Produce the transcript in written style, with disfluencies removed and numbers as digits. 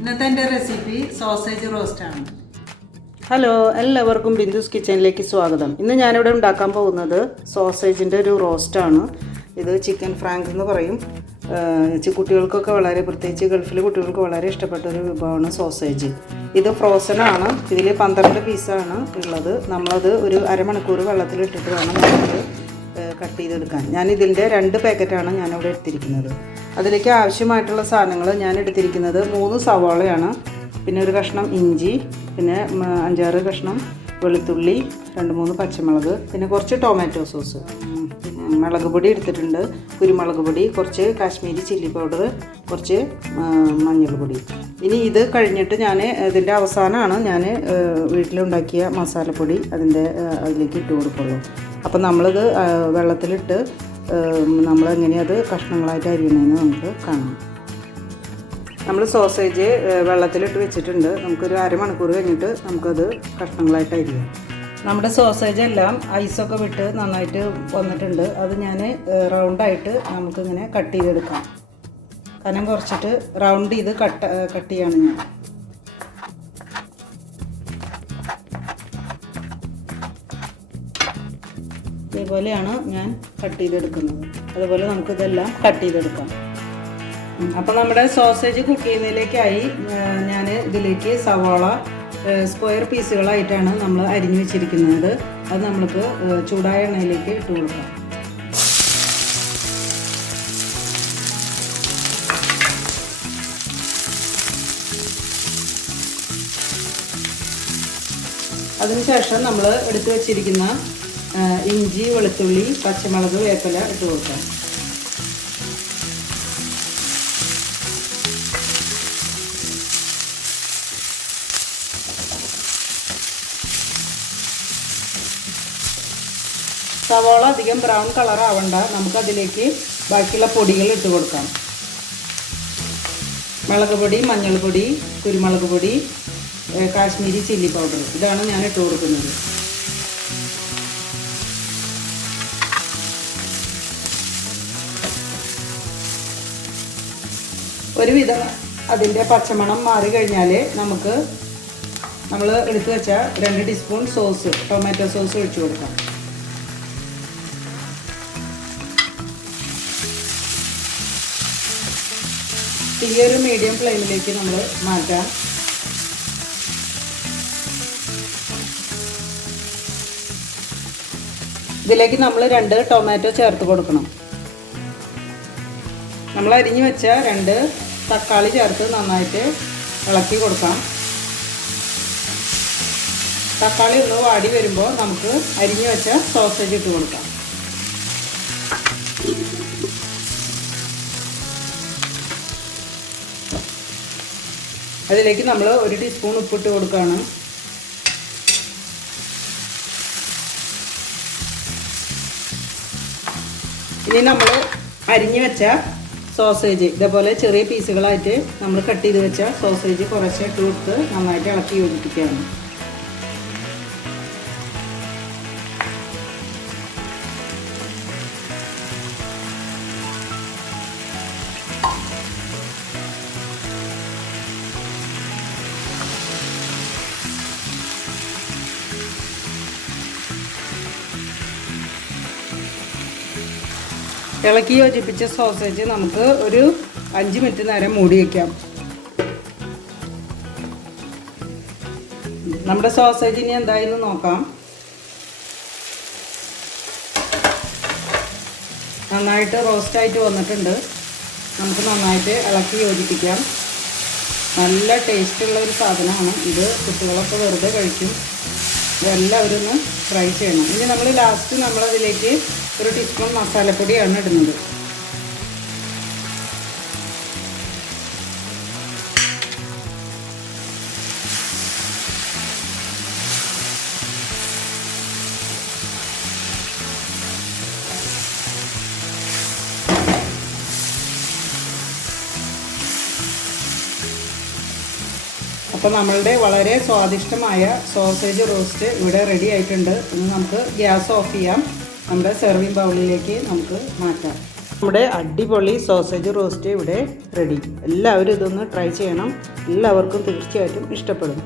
ഇന്നത്തെ എൻ്റെ recipe sausage റോസ്റ്റാണ്. Hello, എല്ലാവർക്കും ബിന്ദുസ് കിച്ചണിലേക്ക് സ്വാഗതം. ഇന്ന് ഞാനിവിടെ ഉണ്ടാക്കാൻ പോകുന്നത് സോസേജിൻ്റെ ഒരു റോസ്റ്റാണ്. ഇത് ചിക്കൻ ഫ്രാങ്ക് എന്ന് പറയും. കുട്ടികൾക്കൊക്കെ വളരെ, പ്രത്യേകിച്ച് ഗൾഫിലെ കുട്ടികൾക്ക് വളരെ ഇഷ്ടപ്പെട്ട ഒരു വിഭവമാണ് സോസേജ്. ഇത് ഫ്രോസനാണ്. ഇതിൽ 12 പീസാണ് ഉള്ളത്. നമ്മളത് ഒരു അരമണിക്കൂർ വെള്ളത്തിലിട്ടിട്ട് വേണം നമുക്ക് കട്ട് ചെയ്തെടുക്കാൻ. ഞാൻ ഇതിൻ്റെ 2 പാക്കറ്റാണ് ഞാനിവിടെ എടുത്തിരിക്കുന്നത്. അതിലേക്ക് ആവശ്യമായിട്ടുള്ള സാധനങ്ങൾ ഞാൻ എടുത്തിരിക്കുന്നത് 3 സവാളയാണ്, പിന്നെ ഒരു കഷ്ണം ഇഞ്ചി, പിന്നെ 5-6 കഷ്ണം വെളുത്തുള്ളി, 2-3 പച്ചമുളക്, പിന്നെ കുറച്ച് ടൊമാറ്റോ സോസ്, മുളക് പൊടി എടുത്തിട്ടുണ്ട്, കുരുമുളക് പൊടി, കുറച്ച് കാശ്മീരി ചില്ലി പൗഡർ, കുറച്ച് മഞ്ഞൾപ്പൊടി. ഇനി ഇത് കഴിഞ്ഞിട്ട് ഇതിൻ്റെ അവസാനമാണ് ഞാൻ വീട്ടിലുണ്ടാക്കിയ മസാലപ്പൊടി അതിലേക്ക് ഇട്ട് കൊടുക്കുള്ളൂ. അപ്പം നമ്മളിത് വെള്ളത്തിലിട്ട് നമ്മളെങ്ങനെയത് കഷ്ണങ്ങളായിട്ട് അരിയണമെന്ന് നമുക്ക് കാണാം. നമ്മൾ സോസേജ് വെള്ളത്തിലിട്ട് വെച്ചിട്ടുണ്ട്. നമുക്കൊരു അരമണിക്കൂർ കഴിഞ്ഞിട്ട് നമുക്കത് കഷ്ണങ്ങളായിട്ട് അരിയാം. നമ്മുടെ സോസേജ് എല്ലാം ഐസൊക്കെ വിട്ട് നന്നായിട്ട് വന്നിട്ടുണ്ട്. അത് ഞാൻ റൗണ്ടായിട്ട് നമുക്കിങ്ങനെ കട്ട് ചെയ്തെടുക്കാം. കനം കുറച്ചിട്ട് റൗണ്ട് ചെയ്ത് കട്ട് ചെയ്യാണ് ഞാൻ. ഇതേപോലെയാണ് ഞാൻ കട്ട് ചെയ്തെടുക്കുന്നത്. അതുപോലെ നമുക്കിതെല്ലാം കട്ട് ചെയ്തെടുക്കാം. അപ്പോൾ നമ്മുടെ സോസേജ് കുക്ക് ചെയ്യുന്നതിലേക്കായി ഞാൻ ഇതിലേക്ക് സവാള സ്ക്വയർ പീസുകളായിട്ടാണ് നമ്മൾ അരിഞ്ഞു വെച്ചിരിക്കുന്നത്. അത് നമുക്ക് ചൂടായ എണ്ണയിലേക്ക് ഇട്ട് കൊടുക്കാം. അതിനുശേഷം നമ്മൾ എടുത്തു വെച്ചിരിക്കുന്ന ഇഞ്ചി, വെളുത്തുള്ളി, പച്ചമുളക്, വേപ്പില ഇട്ട് കൊടുക്കാം. സവാള അധികം ബ്രൗൺ കളർ ആവണ്ട. നമുക്കതിലേക്ക് ബാക്കിയുള്ള പൊടികൾ ഇട്ട് കൊടുക്കാം. മുളക് പൊടി, മഞ്ഞൾപ്പൊടി, കുരുമുളക് പൊടി, കാശ്മീരി ചില്ലി പൗഡർ, ഇതാണ് ഞാൻ ഇട്ട് കൊടുക്കുന്നത്. ഒരുവിധം അതിൻ്റെ പച്ചമണം മാറി കഴിഞ്ഞാൽ നമ്മൾ എടുത്തു വെച്ച 2 ടീസ്പൂൺ സോസ്, ടൊമാറ്റോ സോസ് ഒഴിച്ചു കൊടുക്കാം. തീയൊരു മീഡിയം ഫ്ലെയിമിലേക്ക് നമ്മൾ മാറ്റാം. ഇതിലേക്ക് നമ്മൾ 2 ടൊമാറ്റോ ചേർത്ത് കൊടുക്കണം. നമ്മൾ അരിഞ്ഞു വെച്ച 2 തക്കാളി ചേർത്ത് നന്നായിട്ട് ഇളക്കി കൊടുക്കാം. തക്കാളി ഒന്ന് വാടി വരുമ്പോൾ നമുക്ക് അരിഞ്ഞു വെച്ച സോസേജ് ഇട്ട് കൊടുക്കാം. അതിലേക്ക് നമ്മൾ 1 ടീസ്പൂൺ ഉപ്പിട്ട് കൊടുക്കുകയാണ്. ഇനി നമ്മൾ അരിഞ്ഞു വെച്ച സോസേജ് ഇതേപോലെ ചെറിയ പീസുകളായിട്ട് നമ്മൾ കട്ട് ചെയ്ത് വെച്ച സോസേജ് കുറച്ച് ഇട്ട് കൊടുത്ത് നന്നായിട്ട് ഇളക്കി യോജിപ്പിക്കുകയാണ്. ഇളക്കി യോജിപ്പിച്ച സോസേജ് നമുക്ക് ഒരു 5 മിനിറ്റ് നേരം മൂടി വയ്ക്കാം. നമ്മുടെ സോസേജ് ഇനി എന്തായെന്ന് നോക്കാം. നന്നായിട്ട് റോസ്റ്റായിട്ട് വന്നിട്ടുണ്ട്. നമുക്ക് നന്നായിട്ട് ഇളക്കി യോജിപ്പിക്കാം. നല്ല ടേസ്റ്റുള്ള ഒരു സാധനമാണ് ഇത്. കുട്ടികളൊക്കെ വെറുതെ കഴിക്കും. ഇതെല്ലാവരും ഒന്ന് ഫ്രൈ ചെയ്യണം. ഇനി നമ്മൾ ലാസ്റ്റ് നമ്മളതിലേക്ക് 1 ടീസ്പൂൺ മസാലപ്പൊടിയാണ് ഇടുന്നത്. അപ്പോൾ നമ്മളുടെ വളരെ സ്വാദിഷ്ടമായ സോസേജ് റോസ്റ്റ് ഇവിടെ റെഡി ആയിട്ടുണ്ട്. ഇനി നമുക്ക് ഗ്യാസ് ഓഫ് ചെയ്യാം. നമ്മുടെ സെർവിങ് ബൗളിലേക്ക് നമുക്ക് മാറ്റാം. നമ്മുടെ അടിപൊളി സോസേജ് റോസ്റ്റ് ഇവിടെ റെഡി. എല്ലാവരും ഇതൊന്ന് ട്രൈ ചെയ്യണം. എല്ലാവർക്കും തീർച്ചയായിട്ടും ഇഷ്ടപ്പെടും.